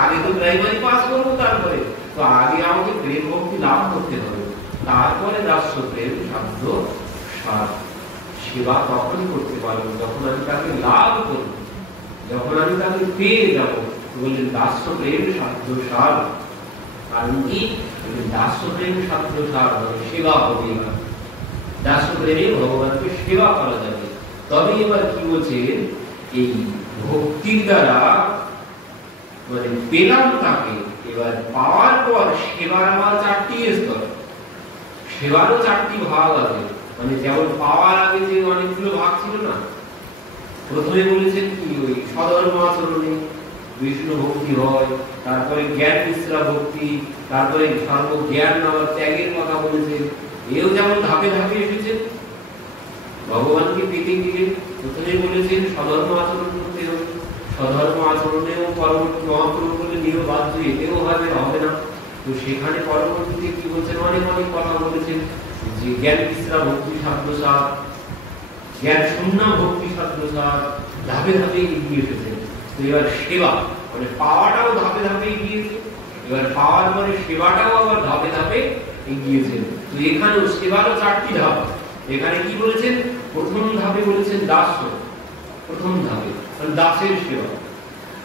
আগে তো প্রাইমারি পাস করবো, তারপরে তো আগে আমাকে প্রেম ভক্তি লাভ করতে হবে, তারপরে দাস্য প্রেম সাধ্য সার। সেবা তখন করতে পারবো যখন আমি তাকে লাভ করবো, যখন আমি তাকে পেয়ে যাবো। বললেন দাস্য প্রেম সাধ্য সার। কারণ কি? দাস্য প্রেম সাধ্য সার সেবা হবে। এবার দাস্য প্রেমে ভগবানকে সেবা করা যাবে। তবে এবার কি বলছেন, এই ভক্তির দ্বারা মানে পেলাম তাকে। এবার পাওয়ার পর সেবার আবার 4টি স্তর, সেবারও 4টি ভাগ আছে। মানে যেমন পাওয়ার আগে যে অনেকগুলো ভাগ ছিল না, প্রথমে বলেছেন কি ওই সধর্ম আচরণে বিষ্ণু ভক্তি হয়, তারপরে জ্ঞান মিশ্রা ভক্তি, তারপরে সর্বজ্ঞান নামক ত্যাগের কথা বলেছেন। এও যেমন ধাপে ধাপে এসেছে ভগবানকে পেতে গিয়ে। প্রথমে বলেছেন সধর্ম আচরণ করতে হবে, সধর্ম আচরণেও পরবর্তী মহাপ্রভু বলে নিরবাধ্য, এতেও হবে না। তো সেখানে পরবর্তীতে কি বলছেন, অনেক অনেক কথা বলেছেন যে জ্ঞান মিশ্রা ভক্তি সাধসার, জ্ঞান শূন্য ভক্তি সাধসার, ধাপে ধাপে এগিয়ে এসেছেন। তো এবার সেবা মানে পাওয়াটাও ধাপে ধাপে এগিয়েছে, এবার পাওয়ার পরে সেবাটাও আবার ধাপে ধাপে এগিয়েছেন। তো এখানেও সেবারও 4টি ধাপ। এখানে কি বলেছেন, প্রথম ধাপে বলেছেন দাস্য, প্রথম ধাপে দাসের সেবা।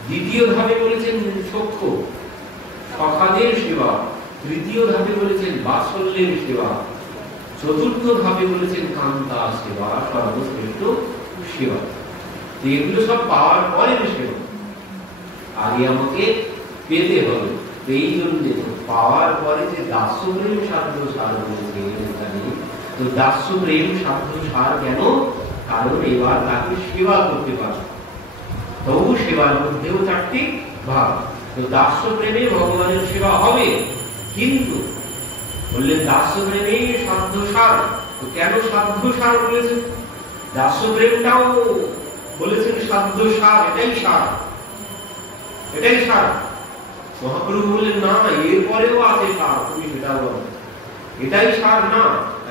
দ্বিতীয় ধাপে বলেছেন সখ্য, সখাদের সেবা। তৃতীয় ধাপে বলেছেন বাৎসল্যের সেবা। চতুর্থ ধাপে বলেছেন কান্তা সেবা, সর্বশ্রেষ্ঠ সেবা। এগুলো সব পাওয়ার পরের সেবা, আগে আমাকে পেতে হবে। এই জন্য পাওয়ার পরে যে দাস্য প্রেম সাধ্য সার বলেছে এখানে, তো দাস্য প্রেম সাধ্য সার কেন, কারণ এবার তাকে সেবা করতে পারে। তবু সেবার মধ্যেও 4টি ভাগ। তো দাস্য প্রেমে ভগবানের সেবা হবে, কিন্তু বললেন দাস্য প্রেমে সাধ্য সার। তো কেন সাধ্য সার বলেছেন, দাস্য প্রেমটাও বলেছেন সাধ্য সার, এটাই সার, এটাই সার। মহাপ্রভু বললেন না, এরপরেও আছে সার, তুমি সেটা বলো, এটাই সার না।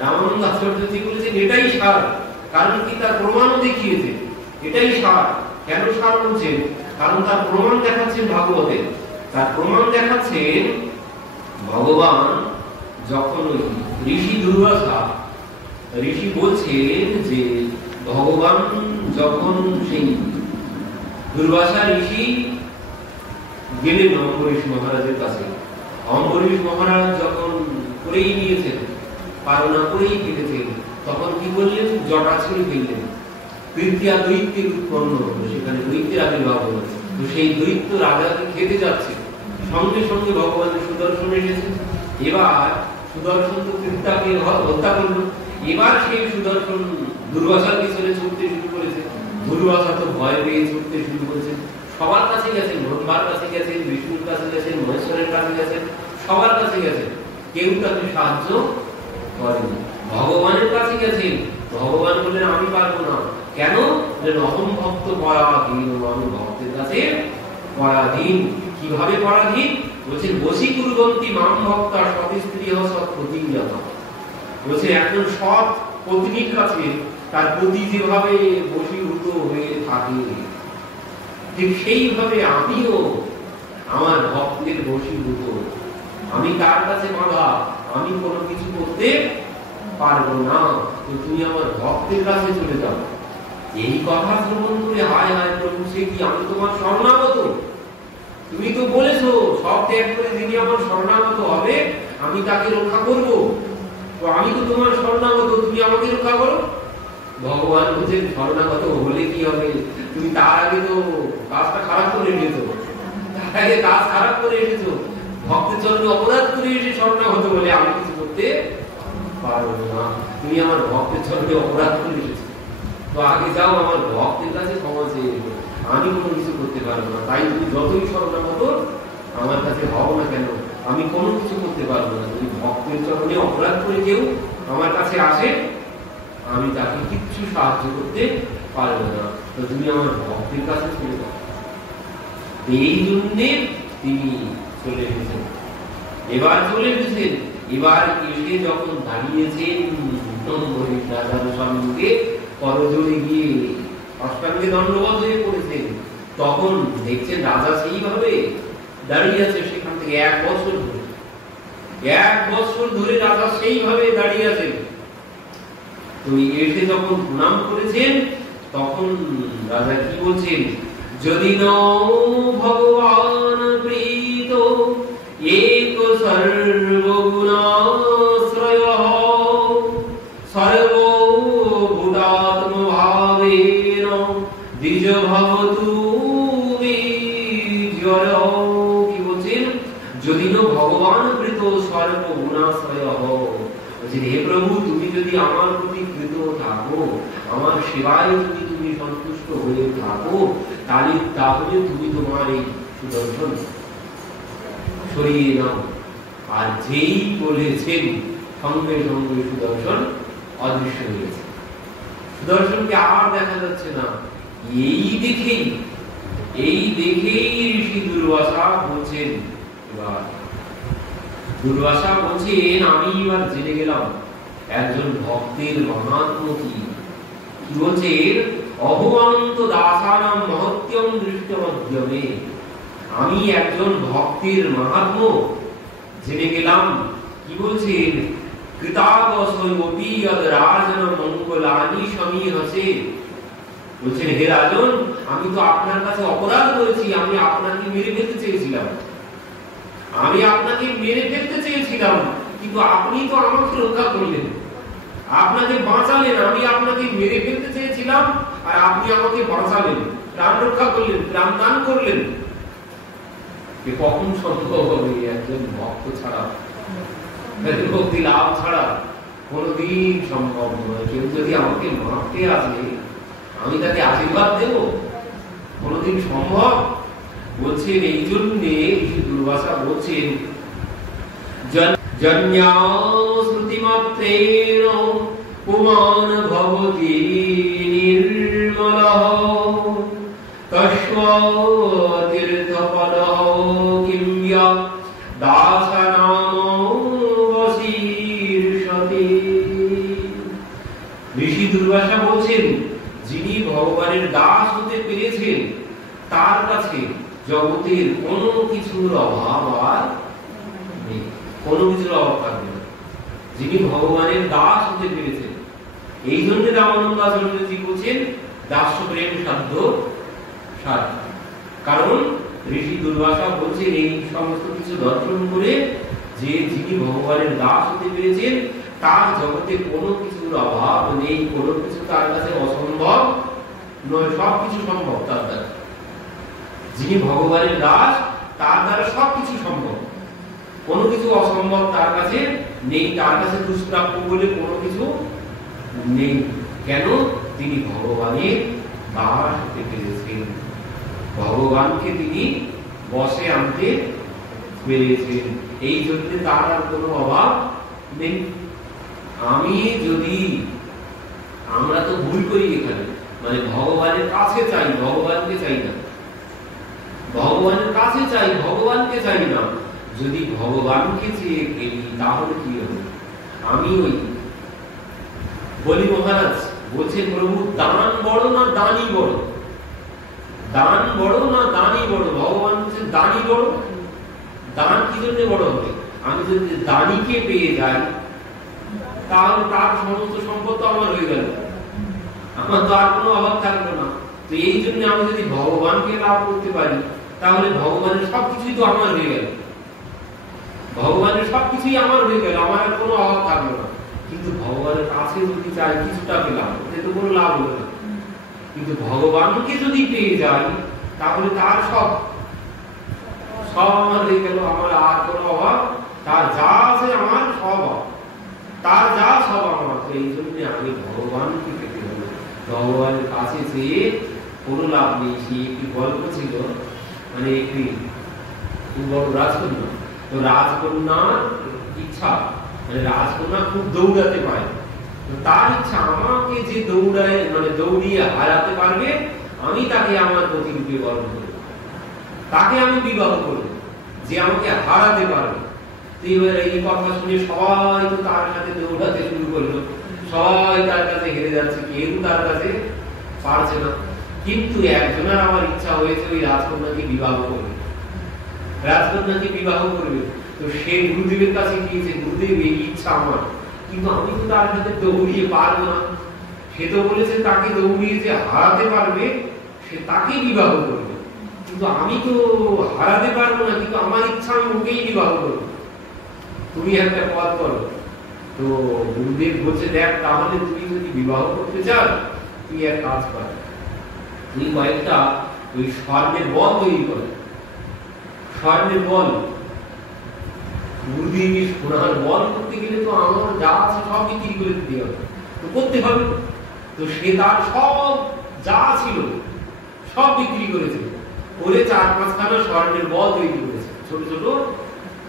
রামানন্দ আচার্য বলেছেন এটাই সার, কারণ কি তার প্রমাণও দেখিয়েছে এটাই সার। কেন সার বলছেন, কারণ তার প্রমাণ দেখাচ্ছেন ভাগবতে। তার প্রমাণ দেখাচ্ছেন ভগবান যখন ওই ঋষি দুর্বাসা, ঋষি বলছেন যে ভগবান যখন সেই দুর্বাসা ঋষি গেলেন অম্বরীশ মহারাজের কাছে, অম্বরীশ মহারাজ যখন করেই নিয়েছেন, পালনা করেই ফেলেছেন, তখন কি করলেন, জটা ছেড়ে ফেললেন। তৃতীয়া দৈত্যের উৎপন্ন হলো, সেখানে দৈত্যের আবির্ভাব হলো। তো সেই দৈত্য রাজাকে খেতে যাচ্ছে, সঙ্গে সঙ্গে ভগবানের সুদর্শন এসেছে। এবার সুদর্শন তো তৃতীয়াকে হত্যা করলো। এবার সেই সুদর্শন দুর্বাসার পিছনে ছুটতে শুরু করেছে। দুর্বাসা তো ভয় পেয়ে ছুটতে শুরু করেছে। সবার কাছে গেছেন, ব্রহ্মার কাছে গেছেন, বিষ্ণুর কাছে গেছেন, মহেশ্বরের কাছে গেছেন, সবার কাছে গেছেন, কেউ তাকে সাহায্য করেনি। ভগবানের কাছে গেছেন, ভগবান বললেন আমি পারবো না। কেন, অহম ভক্ত পরাধীন, আমি ভক্তের কাছে পরাধীন। কিভাবে পরাধীন বলছেন, বশীকুর্বন্তি মাম ভক্তা সৎ স্ত্রী সৎ প্রতিজ্ঞাত। বলছে একজন সৎ পত্নীর কাছে তার পতি যেভাবে বশীভূত হয়ে থাকে, ঠিক সেইভাবে আমিও আমার ভক্তের বশীভূত। আমি তার কাছে বাঁধা, আমি কোনো কিছু করতে পারবো না। তো তুমি আমার ভক্তের কাছে চলে যাও। এই কথা শ্রবণ করে হায় হায় প্রভু, সে কি আমি তোমার শরণাগত? তুমি তো বলেছো সব ত্যাগ করে যিনি আমার শরণাগত হবে আমি তাকে রক্ষা করব। তো আমি তো তোমার শরণাগত, তুমি আমাকে রক্ষা করো। ভগবান বলছেন শরণাগত হলে কি হবে, তুমি তার আগে তো কাজটা খারাপ করে নিয়েছো, তার আগে কাজ খারাপ করে এসেছো, ভক্তের চরণে অপরাধ করে এসে শরণাগত বলে আমি কিছু করতে পারবো না। তুমি আমার ভক্তের চরণে অপরাধ করে এসেছো, তো আগে যাও আমার ভক্তের কাছে ক্ষমা চেয়ে এসো, আমি কোনো কিছু করতে পারবো না। তাই তুমি যতই শরণাগত আমার কাছে হও না কেন, আমি কোনো কিছু করতে পারবো না। যদি ভক্তের চরণে অপরাধ করে কেউ আমার কাছে আসে, আমি তাকে কিচ্ছু সাহায্য করতে পারবো না। তো তুমি আমার ভক্তের কাছে চলে যাও। এই জন্যে তিনি চলে এসেছেন। এবার চলে এসেছেন, এবার এসে যখন দাঁড়িয়েছেন রাজার সম্মুখে করজোড়ে গিয়ে অষ্টাঙ্গে দণ্ডবত হয়ে পড়েছেন, তখন দেখছেন রাজা সেইভাবে দাঁড়িয়ে আছে। সেখান থেকে 1 বছর ধরে, 1 বছর ধরে রাজা সেইভাবে দাঁড়িয়ে আছেন। তো এসে যখন প্রণাম করেছেন, তখন রাজা কি বলছেন, যদি নও ভগবান প্রীত এক সর্ব গুণাশ্রয়ঃ, বলছেন হে প্রভু তুমি যদি আমার প্রতি কৃত থাকো, আমার সেবায় যদি তুমি সন্তুষ্ট হয়ে থাকো, তাহলে তুমি তোমার এই সুদর্শন সরিয়ে নাও। আর যেই বলেছেন সঙ্গে সঙ্গে সুদর্শন অদৃশ্য হয়েছে। সুদর্শনকে আর দেখা যাচ্ছে না। এই দেখেই ঋষি দুর্বাসা বলছেন, এবার দুর্বাসা বলছেন আমি এবার জেনে গেলাম একজন ভক্তের মাহাত্ম্য কি। কি বলছেন? অহমন্ত দাসানাম মহত্যম দৃষ্টমধ্যমে, আমি একজন ভক্তের মাহাত্ম্য জেনে গেলাম। কি বলছেন? কৃতাগসোপি যদ রাজন মঙ্গলানি সমীহসে, বলছেন হে রাজন আমি তো আপনার কাছে অপরাধ করেছি, আমি আপনাকে মেরে ফেলতে চেয়েছিলাম, কিন্তু আপনি তো আমাকে রক্ষা করলেন, আপনাকে বাঁচালেন। আমি আপনাকে মেরে ফেলতে চেয়েছিলাম আর আপনি আমাকে বাঁচালেন, প্রাণ রক্ষা করলেন, প্রাণ দান করলেন। কখন সম্ভব হবে? একজন ভক্ত ছাড়া, ভক্তি লাভ ছাড়া কোনদিন সম্ভব নয়। কেউ যদি আমাকে মারতে আসে আমি তাকে আশীর্বাদ দেব? কোনদিন সম্ভব? বলছেন এই জন্যে দুর্বাসা বলছেন শ্রুতিমাত্রেণ পুমান ভবতি নির্মলঃ কস্মতীর্থপদঃ কিম্বা দাসানাম বশীর্ষতে। ঋষি দুর্বাসা বলছেন যিনি ভগবানের দাস হতে পেরেছেন তার কাছে জগতের কোনো কিছুর অভাব আর নেই, কোনো কিছুর অভাব থাকবে না। যিনি ভগবানের দাস হতে পেরেছেন, এই জন্য রামানন্দ আচার্যজি বলছেন দাস্য প্রেম সাধ্য সার। কারণ ঋষি দুর্বাসা বলছেন এই সমস্ত কিছু দর্শন করে যে যিনি ভগবানের দাস হতে পেরেছেন তার জগতে কোনো কিছুর অভাব নেই, কোনো কিছু তার কাছে অসম্ভব নয়, সবকিছু সম্ভব তার দ্বারা। যিনি ভগবানের দাস তার দ্বারা সবকিছু সম্ভব, কোনো কিছু অসম্ভব তার কাছে নেই, তার কাছে দুষ্প্রাপ্য বলে কোনো কিছু নেই। কেন? তিনি ভগবানের দাস হতে পেরেছেন, ভগবানকে তিনি বশে আনতে পেরেছেন, এই জন্য তার আর কোনো অভাব নেই। আমরা তো ভুল করি এখানে, মানে ভগবানের কাছে চাই, ভগবানকে চাই না, ভগবানের কাছে চাই, ভগবানকে চাই না। যদি ভগবানকে চেয়ে ফেলি তাহলে কি হবে? আমি ওই বলি মহারাজ বলছেন প্রভু দান বড় না দানি বড়, দান বড় না দানি বড়? ভগবান বলছেন দানি বড়। দান কি জন্য বড় হবে? আমি যদি দানিকে পেয়ে যাই তাহলে তার সমস্ত সম্পদ তো আমার হয়ে গেল, আমার তো আর কোনো অভাব থাকবে না। তো এই জন্য আমি যদি ভগবানকে লাভ করতে পারি তাহলে ভগবানের সবকিছুই তো আমার হয়ে গেল, ভগবানের সবকিছুই আমার হয়ে গেল, আমার আর কোনো অভাব থাকবে না। কিন্তু ভগবানের কাছে যদি চাই কিছুটা পেলাম, এতে তো কোনো লাভ হবে না। কিন্তু ভগবানকে যদি পেয়ে যাই তাহলে তার সব আমার হয়ে গেল, আমার আর কোনো অভাব, তার যা আছে আমার সব, তার যা সব আমার। তো এই জন্য আমি ভগবানকে পেতে হবে, ভগবানের কাছে চেয়ে কোনো লাভ নেই। সে একটি গল্প ছিল, মানে একটি খুব বড় রাজকন্যা, তো রাজকন্যার ইচ্ছা, মানে রাজকন্যা খুব দৌড়াতে পারে, তার ইচ্ছা আমাকে যে দৌড়ায়, মানে দৌড়িয়ে হারাতে পারবে আমি তাকে আমার প্রতিরূপে গর্ব করব, তাকে আমি বিবাহ করব, যে আমাকে হারাতে পারবে। এই কথা শুনে সবাই তো তার সাথে দৌড়াতে শুরু করলো, সবাই তার কাছে হেরে যাচ্ছে, কেউ তার কাছে পারছে না। কিন্তু একজনের আমার ইচ্ছা হয়েছে ওই রাজকন্যাকে বিবাহ করবে, রাজকন্যাকে বিবাহ করবে। তো সে গুরুদেবের কাছে গিয়েছে, গুরুদেব এই ইচ্ছা আমার, কিন্তু আমি তো তার সাথে দৌড়িয়ে পারবো না। সে তো বলেছে তাকে দৌড়িয়ে যে হারাতে পারবে সে তাকে বিবাহ করবে, কিন্তু আমি তো হারাতে পারবো না, কিন্তু আমার ইচ্ছা আমি ওকেই বিবাহ করবো, তুমি একটা পথ করো। তো গুরুদেব বলছে দেখ তাহলে তুই যদি বিবাহ করতে চাস তুই এক কাজ কর, তুই কয়েকটা ওই স্বর্ণের বল তৈরি কর, স্বর্ণের বল গুরুদেবী সোনার বল করতে গেলে তো আমার যা আছে সব বিক্রি করে দিতে হবে, তো করতে হবে। তো সে তার সব যা ছিল সব বিক্রি করেছে, করে 4-5খানা স্বর্ণের বল তৈরি করেছে, ছোট ছোট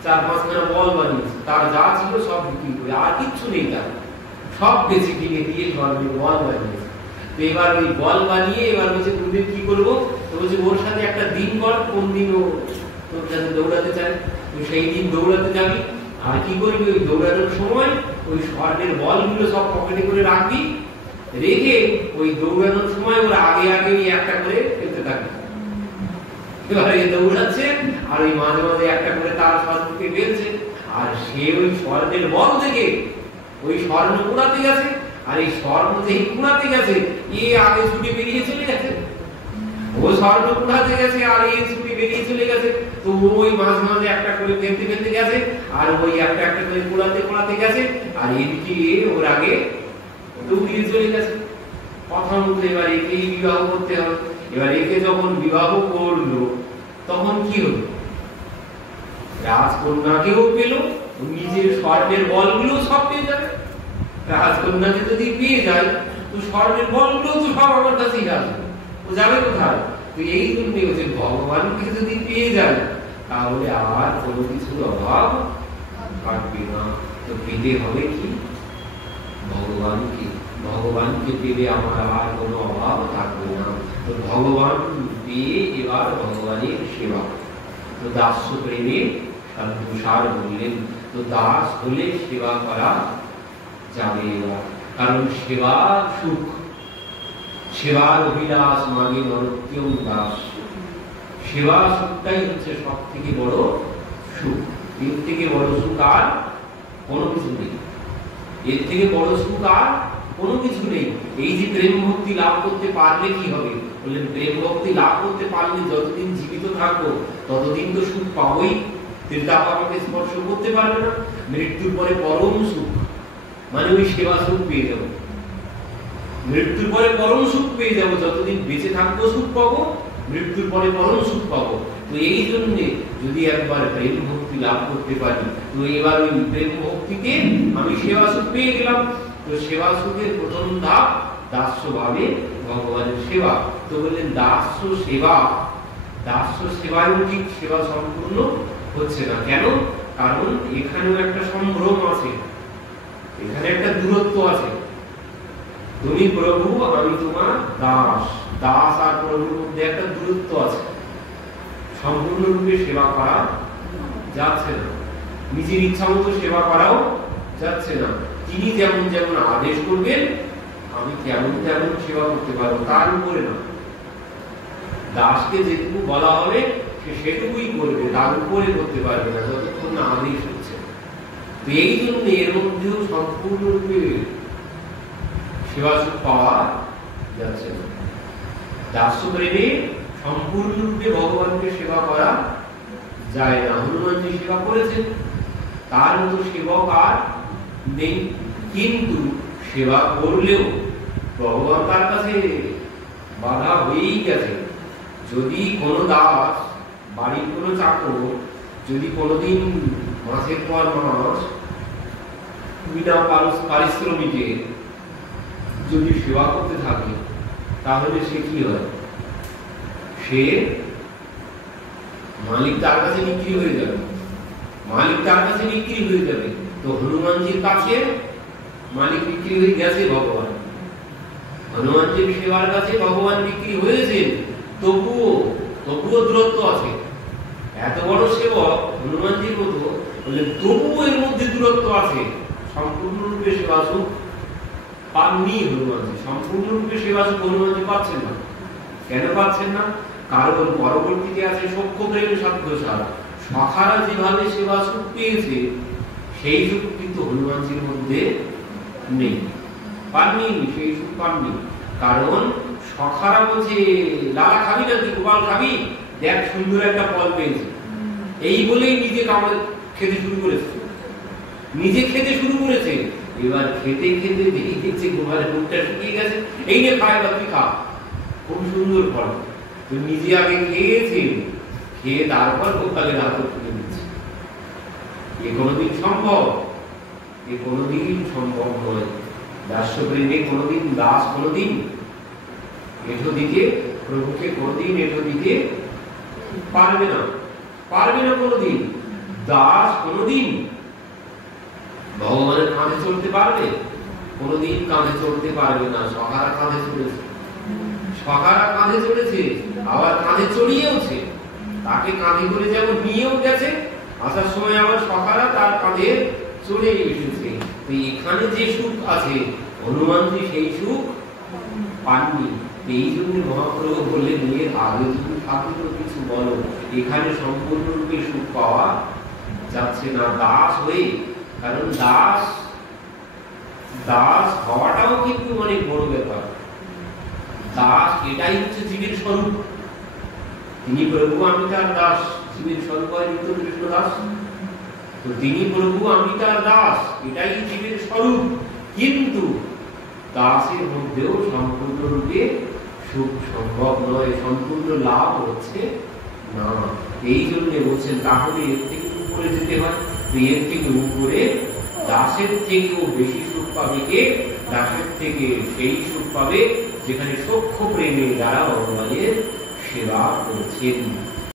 4-5খানা বল বানিয়েছে। তার যা ছিল সব বিক্রি করে, আর কিচ্ছু নেই তার, সব বেঁচে কিনে দিয়ে স্বর্ণের বল বানিয়েছে। তো এবার ওই বল বানিয়ে এবার বলছে গুরুদেব কি করবো? তো বলছে ওর সাথে একটা দিন বল, কোন দিন ও তোর সাথে দৌড়াতে চায়, তো সেই দিন দৌড়াতে যাবি। আর কি করবি? ওই দৌড়ানোর সময় ওই স্বর্ণের বলগুলো সব পকেটে করে রাখবি, রেখে ওই দৌড়ানোর সময় ওর আগে আগে একটা করে ফেলতে থাকবি। এবারে দৌড়াচ্ছে আর ওই মাঝে মাঝে একটা করে তার স্বর্ণকে ফেলছে, আর সে ওই স্বর্ণের বল থেকে ওই স্বর্ণ কুড়াতে গেছে, আর এই স্বর্ণ যেই কুড়াতে গেছে এ আগে ছুটে বেরিয়ে চলে গেছে। ও স্বর্ণ কুড়াতে গেছে আর এ ছুটে বেরিয়ে চলে গেছে। তো ওই মাঝে মাঝে একটা করে ফেলতে ফেলতে গেছে, আর ওই একটা একটা করে কুড়াতে কুড়াতে গেছে, আর এদিকে ওর আগে দৌড়িয়ে চলে গেছে। কথা মতো এবার একেই বিবাহ করতে হবে। এবার একে যখন বিবাহ করলো তখন কি হলো? রাজকন্যাকেও পেল, নিজের স্বর্ণের বলগুলো সব পেয়ে যাবে। রাজকন্যাকে যদি পেয়ে যায় তো স্বর্ণের বলগুলো তো সব আমার কাছেই আসবে, ও যাবে কোথায়? তো এই জন্যই হচ্ছে ভগবানকে যদি পেয়ে যায় তাহলে আর কোনো কিছুর অভাব থাকবে না। তো পেতে হবে কি? ভগবানকে। ভগবানকে পেলে আমার আর কোনো অভাব থাকবে না। তো ভগবান পেয়ে এবার ভগবানের সেবা। তো দাস্য প্রেমে সার বললেন, তো দাস হলে সেবা করা যাবে এবার, কারণ সেবা সুখ, সেবার অভিলাষ মানে নরত্যম দাস। সেবা সুখটাই হচ্ছে সব থেকে বড় সুখ। এর থেকে বড় সুখ আর কোনো কিছু নেই, এর থেকে বড় সুখ আর কোনো কিছু নেই। এই যে প্রেম ভক্তি লাভ করতে পারলে কি হবে? বললেন প্রেম ভক্তি লাভ করতে পারলে যতদিন জীবিত থাকবো ততদিন তো সুখ পাবোই, ত্রিতাপ আমাকে স্পর্শ করতে পারবে না। মৃত্যুর পরে পরম সুখ মানে ওই সেবা সুখ পেয়ে যাবো, মৃত্যুর পরে পরম সুখ পেয়ে যাবো। যতদিন বেঁচে থাকবো সুখ পাবো, মৃত্যুর পরে পরম সুখ পাবো। তো এই জন্যে যদি একবার প্রেম ভক্তি লাভ করতে পারি, তো এবার ওই প্রেম ভক্তিতে আমি সেবা সুখ পেয়ে গেলাম। তো সেবা সুখের প্রথম ধাপ দাস্য ভাবে ভগবানের সেবা। তো বললেন দাস্য সেবা, দাস্য সেবায় ঠিক সেবা সম্পূর্ণ হচ্ছে না। কেন? কারণ এখানেও একটা সম্ভ্রম আছে, এখানে একটা দূরত্ব আছে। তুমি প্রভু, আমি তোমার দাস। দাস আর প্রভুর মধ্যে একটা দূরত্ব আছে, সম্পূর্ণরূপে সেবা করা যাচ্ছে না, নিজের ইচ্ছা মতো সেবা করাও যাচ্ছে না। তিনি যেমন যেমন আদেশ করবেন আমি তেমন তেমন সেবা করতে পারবো, তার উপরে না। দাসকে যেটুকু বলা হবে সে সেটুকুই করবে, তার উপরে করতে পারবে না যতক্ষণ না আদেশ হচ্ছে। তো এই জন্য এর মধ্যেও সম্পূর্ণরূপে সেবা সুখ পাওয়া যাচ্ছে না। দাস্য প্রেমে সম্পূর্ণরূপে ভগবানকে সেবা করা যায় না। হনুমানজি সেবা করেছেন, তার মতো সেবক আর নেই। কিন্তু সেবা করলেও ভগবান তার কাছে বাধা হয়েই গেছে। যদি কোনো দাস, বাড়ির কোনো চাকর যদি কোনোদিন মাসের পর মাস বিনা পারিশ্রমিকে যদি সেবা করতে থাকে তাহলে সে কি হয়? সে মালিক তার কাছে বিক্রি হয়ে যাবে, মালিক তার কাছে বিক্রি হয়ে যাবে। তো হনুমানজির কাছে মালিক বিক্রি হয়ে গেছে ভগবান, হনুমানজির সেবার কাছে ভগবান বিক্রি হয়েছে। তবুও দূরত্ব আছে। এত বড় সেবক হনুমানজির মতো বলে তবুও এর মধ্যে দূরত্ব আছে। সম্পূর্ণরূপে সেবা সুখ পাননি হনুমানজি, সম্পূর্ণরূপে সেবা সুখ হনুমানজি পাচ্ছেন না। কেন পাচ্ছেন না? কারণ পরবর্তীতে আছে সখ্য প্রেম সাধ্যসার। সখারা যেভাবে সেবা সুখ পেয়েছে সেই সুখ কিন্তু হনুমানজির মধ্যে নেই, পাননি, সেই সুখ পাননি। কারণ সখারা বলছে লালা খাবি নাকি, গোপাল খাবি, দেখ সুন্দর একটা ফল পেয়েছে, এই বলেই নিজে খেতে শুরু করেছে, নিজে খেতে শুরু করেছে। এবার খেতে খেতে দেখছে গোপালের মুখটা শুকিয়ে গেছে, এই নিয়ে খায় বা তুই খা, খুব সুন্দর ফল। তো নিজে আগে খেয়েছে, খেয়ে তারপর গোপালের হাতে তুলে দিচ্ছে। এ কোনোদিন সম্ভব? এ কোনোদিন সম্ভব নয়। দাস্য প্রেমে কোনোদিন দাস কোনোদিন এঠো দিকে প্রভুকে কোনোদিন এঠো দিকে পারবে না, পারবে না কোনোদিন। দাস কোনোদিন ভগবানের কাঁধে চলতে পারবে? কোনোদিন কাঁধে চলতে পারবে না। সখারা কাঁধে চলেছে, সখারা কাঁধে চলেছে, আবার কাঁধে চড়িয়েওছে। তাকে কাঁধে করে যেমন নিয়েও গেছে, আসার সময় আবার সখারা তার কাঁধে চলে এসেছে। তো এখানে যে সুখ আছে, হনুমানজি সেই সুখ পাননি। এই জন্য মহাপ্রভু বললেন, এর আগে যদি ঠাকুর কিছু বলো, এখানে সম্পূর্ণরূপে সুখ পাওয়া যাচ্ছে না দাস হয়ে। কারণ দাস দাস হওয়াটাও কিন্তু অনেক বড় ব্যাপার। দাস এটাই হচ্ছে জীবের স্বরূপ। তিনি প্রভু আমি তার দাস, জীবের স্বরূপ হয় নিত্য কৃষ্ণ দাস। তো তিনি প্রভু আমি তার দাস, এটাই জীবের স্বরূপ। কিন্তু দাসের মধ্যেও সম্পূর্ণরূপে সুখ সম্ভব নয়, সম্পূর্ণ লাভ হচ্ছে না। এই জন্য বলছেন তাহলে এর থেকে উপরে যেতে হয়। এর থেকে উপরে দাসের থেকেও বেশি সুখ পাবে কে? দাসের থেকে সেই সুখ পাবে যেখানে সখ্য প্রেমে যারা ভগবানের সেবা করছেন।